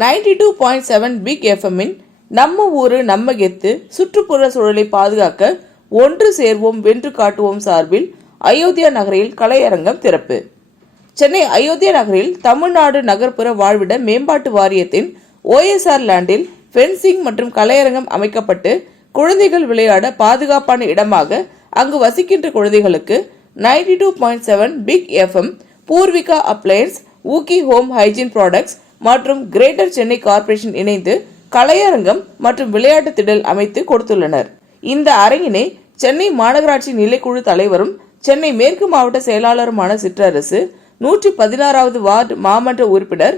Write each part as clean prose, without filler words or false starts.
92.7 big எஃப்எம்மின் நம்ம ஊரு நம்ம கெத்து சுற்றுப்புற சூழலை பாதுகாக்க ஒன்று சேர்வோம் வென்று காட்டுவோம் சார்பில் அயோத்தியா நகரில் கலையரங்கம் திறப்பு. சென்னை அயோத்தியா நகரில் தமிழ்நாடு நகர்ப்புற வாழ்விட மேம்பாட்டு வாரியத்தின் OSR லேண்டில் ஃபென்சிங் மற்றும் கலையரங்கம் அமைக்கப்பட்டு குழந்தைகள் விளையாட பாதுகாப்பான இடமாக அங்கு வசிக்கின்ற குழந்தைகளுக்கு 92.7 பிக் எஃப்எம், பூர்விகா அப்ளையன்ஸ், ஊக்கி ஹோம் ஹைஜீன் ப்ராடக்ட்ஸ் மற்றும் கிரேட்டர் சென்னை கார்ப்பரேஷன் இணைந்து கலையரங்கம் மற்றும் விளையாட்டு திடல் அமைத்து கொடுத்துள்ளனர். இந்த அரங்கினை சென்னை மாநகராட்சி நிலைக்குழு தலைவரும் சென்னை மேற்கு மாவட்ட செயலாளருமான சிற்றரசு 116வது வார்டு மாமன்ற உறுப்பினர்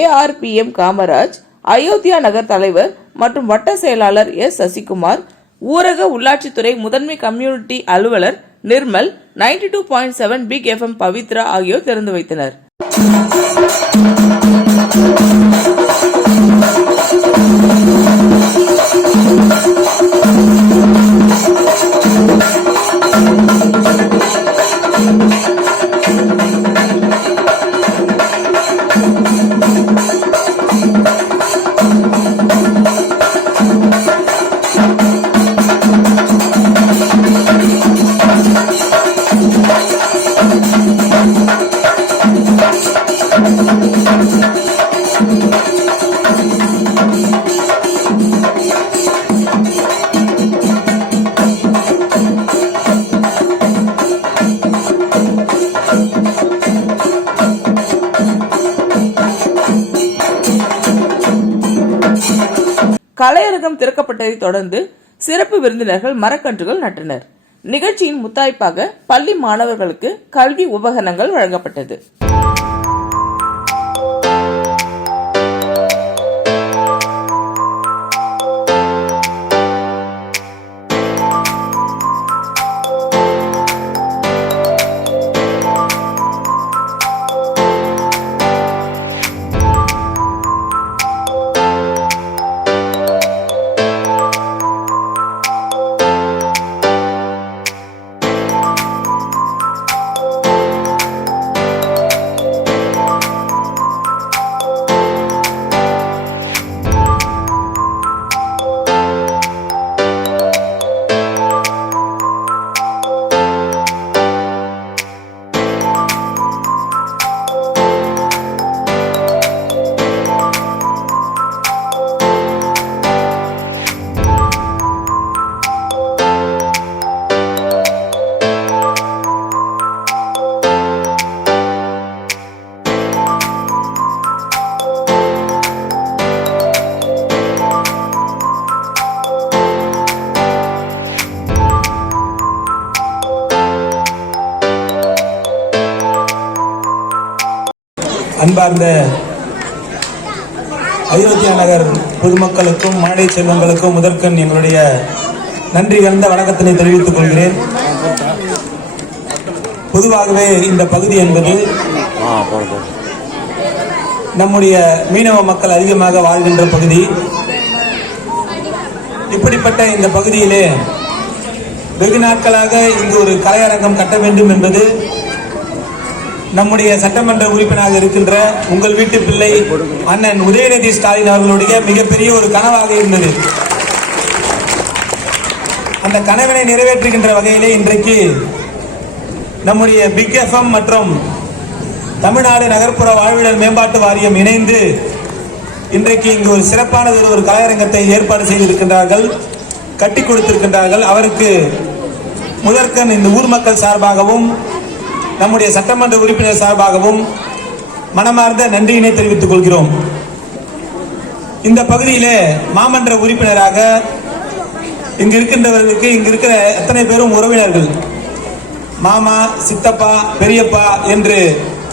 ARPM காமராஜ், அயோத்தியா நகர் தலைவர் மற்றும் வட்ட செயலாளர் சசிகுமார், ஊரக உள்ளாட்சித்துறை முதன்மை கம்யூனிட்டி அலுவலர் நிர்மல், 92.7 பிக் எஃப்எம் பவித்ரா ஆகியோர் திறந்து வைத்தனர். கலையரங்கம் திறக்கப்பட்டதை தொடர்ந்து சிறப்பு விருந்தினர்கள் மரக்கன்றுகள் நட்டனர். நிகழ்ச்சியின் முத்தாய்ப்பாக பள்ளி மாணவர்களுக்கு கல்வி உபகரணங்கள் வழங்கப்பட்டது. அன்பார்ந்த அயோத்தியா நகர் பொதுமக்களுக்கும் மாநில செல்வங்களுக்கும் முதற்கண் எங்களுடைய நன்றி கலந்த வணக்கத்தினை தெரிவித்துக் கொள்கிறேன். பொதுவாகவே இந்த பகுதி என்பது நம்முடைய மீனவ மக்கள் அதிகமாக வாழ்கின்ற பகுதி. இப்படிப்பட்ட இந்த பகுதியிலே வெகு நாட்களாக இங்கு ஒரு கலையரங்கம் கட்ட வேண்டும் என்பது நம்முடைய சட்டமன்ற உறுப்பினராக இருக்கின்ற உங்கள் வீட்டு பிள்ளை அண்ணன் உதயநிதி ஸ்டாலின் அவர்களுடைய மிகப்பெரிய ஒரு கனவாக இருந்தது. அந்த கனவினை நிறைவேற்றுகின்ற வகையிலே இன்றைக்கு நம்முடைய பிக் எஃப்எம் மற்றும் தமிழ்நாடு நகர்ப்புற வாழ்விடல் மேம்பாட்டு வாரியம் இணைந்து இன்றைக்கு இங்கு ஒரு சிறப்பானது ஒரு கலையரங்கத்தை ஏற்பாடு செய்திருக்கின்றார்கள், கட்டி கொடுத்திருக்கின்றார்கள். அவருக்கு முதற்கண் இந்த ஊர் மக்கள் சார்பாகவும் நம்முடைய சட்டமன்ற உறுப்பினர் சார்பாகவும் மனமார்ந்த நன்றியினை தெரிவித்துக் கொள்கிறோம். இந்த பகுதியிலே மாமன்ற உறுப்பினராக இங்கு இருக்கின்றவர்களுக்கு இங்கு இருக்கிற எத்தனை பேரும் உறவினர்கள், மாமா, சித்தப்பா, பெரியப்பா என்று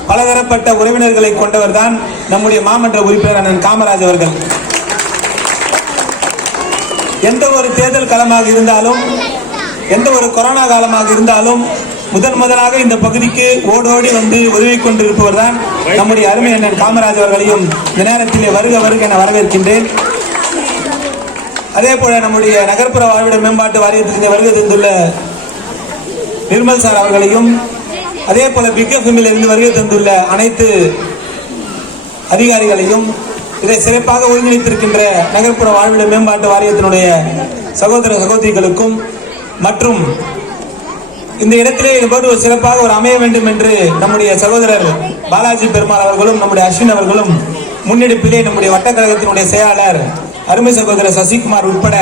பலதரப்பட்ட உறவினர்களை கொண்டவர் தான் நம்முடைய மாமன்ற உறுப்பினர் அண்ணன் காமராஜ் அவர்கள். எந்த ஒரு தேர்தல் களமாக இருந்தாலும், எந்த ஒரு கொரோனா காலமாக இருந்தாலும் முதலாக இந்த பகுதிக்கு ஓடோடி வந்து உதவி கொண்டிருப்பவர் தான் நம்முடைய அருமை அண்ணன் காமராஜ் அவர்களையும் இந்த நேரத்திலே வருக வருக என வரவேற்கின்றேன். அதே போல நம்முடைய நகர்ப்புற வாழ்விட மேம்பாட்டு வாரியத்திற்கு வருகை தந்துள்ள நிர்மல் சார் அவர்களையும், அதே போல பிக் எஃப்எம்மில் இருந்து வருகை தந்துள்ள அனைத்து அதிகாரிகளையும் இதை சிறப்பாக ஒருங்கிணைத்திருக்கின்ற நகர்ப்புற வாழ்விட மேம்பாட்டு வாரியத்தினுடைய சகோதர சகோதரிகளுக்கும் மற்றும் இந்த இடத்திலே இதுபோன்று ஒரு சிறப்பாக ஒரு அமைய வேண்டும் என்று நம்முடைய சகோதரர் பாலாஜி பெருமாள் அவர்களும் நம்முடைய அஸ்வின் அவர்களும் முன்னெடுப்பிலே நம்முடைய வட்டக்கழகத்தினுடைய செயலாளர் அருமை சகோதரர் சசிகுமார் உட்பட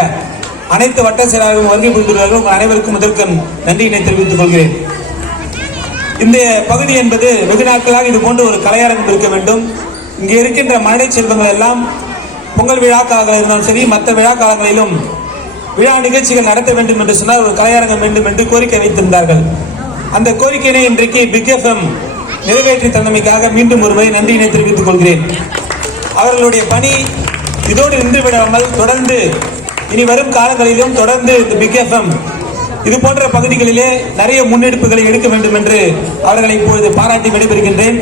அனைத்து வட்ட செயலாளர்களும் வருகை புரிந்துள்ளார்கள். உங்கள் அனைவருக்கும் முதற்கண் நன்றியினை தெரிவித்துக் கொள்கிறேன். இந்த பகுதி என்பது வெகு நாட்களாக இது போன்ற ஒரு கலையரங்கம் இருக்க வேண்டும். இங்கே இருக்கின்ற மழை செல்வங்கள் எல்லாம் பொங்கல் விழா காலங்களில் இருந்தாலும் சரி, மற்ற விழா காலங்களிலும் விழா நிகழ்ச்சிகள் நடத்த வேண்டும் என்று சொன்னால் ஒரு கலையரங்கம் வேண்டும் என்று கோரிக்கை வைத்திருந்தார்கள். அந்த கோரிக்கையினை இன்றைக்கு பிக் எஃப்எம் நிறைவேற்றி தந்தமைக்காக மீண்டும் ஒருமுறை நன்றியினை தெரிவித்துக் கொள்கிறேன். அவர்களுடைய பணி இதோடு நின்று விடாமல் தொடர்ந்து இனி வரும் காலங்களிலும் தொடர்ந்து இந்த பிக் எஃப்எம் இது போன்ற பகுதிகளிலே நிறைய முன்னெடுப்புகளை எடுக்க வேண்டும் என்று அவர்களை இப்பொழுது பாராட்டி விடைபெறுகின்றேன்.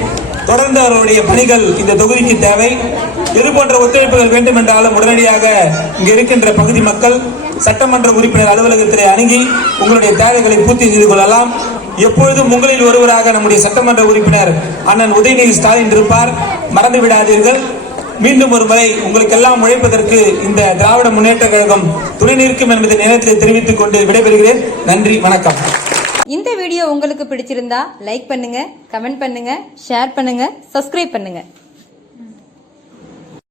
தொடர்ந்து அவர்களுடைய பணிகள் இந்த தொகுதிக்கு தேவை. இது போன்ற ஒத்துழைப்புகள் வேண்டும் என்றாலும் உடனடியாக இங்கு இருக்கின்ற பகுதி மக்கள் சட்டமன்ற உறுப்பினர் அலுவலகத்திலே அணுகி உங்களுடைய தேவைகளை பூர்த்தி செய்து கொள்ளலாம். எப்பொழுதும் உங்களில் ஒருவராக நம்முடைய சட்டமன்ற உறுப்பினர் அண்ணன் உதயநிதி ஸ்டாலின் இருப்பார், மறந்து விடாதீர்கள். மீண்டும் ஒரு முறை உங்களுக்கெல்லாம் உழைப்பதற்கு இந்த திராவிட முன்னேற்ற கழகம் துணை நிற்கும் என்பதை நேரத்தில் தெரிவித்துக் கொண்டு விடைபெறுகிறேன். நன்றி, வணக்கம். இந்த வீடியோ உங்களுக்கு பிடிச்சிருந்தா லைக் பண்ணுங்க, கமெண்ட் பண்ணுங்க, ஷேர் பண்ணுங்க, சப்ஸ்கிரைப் பண்ணுங்க.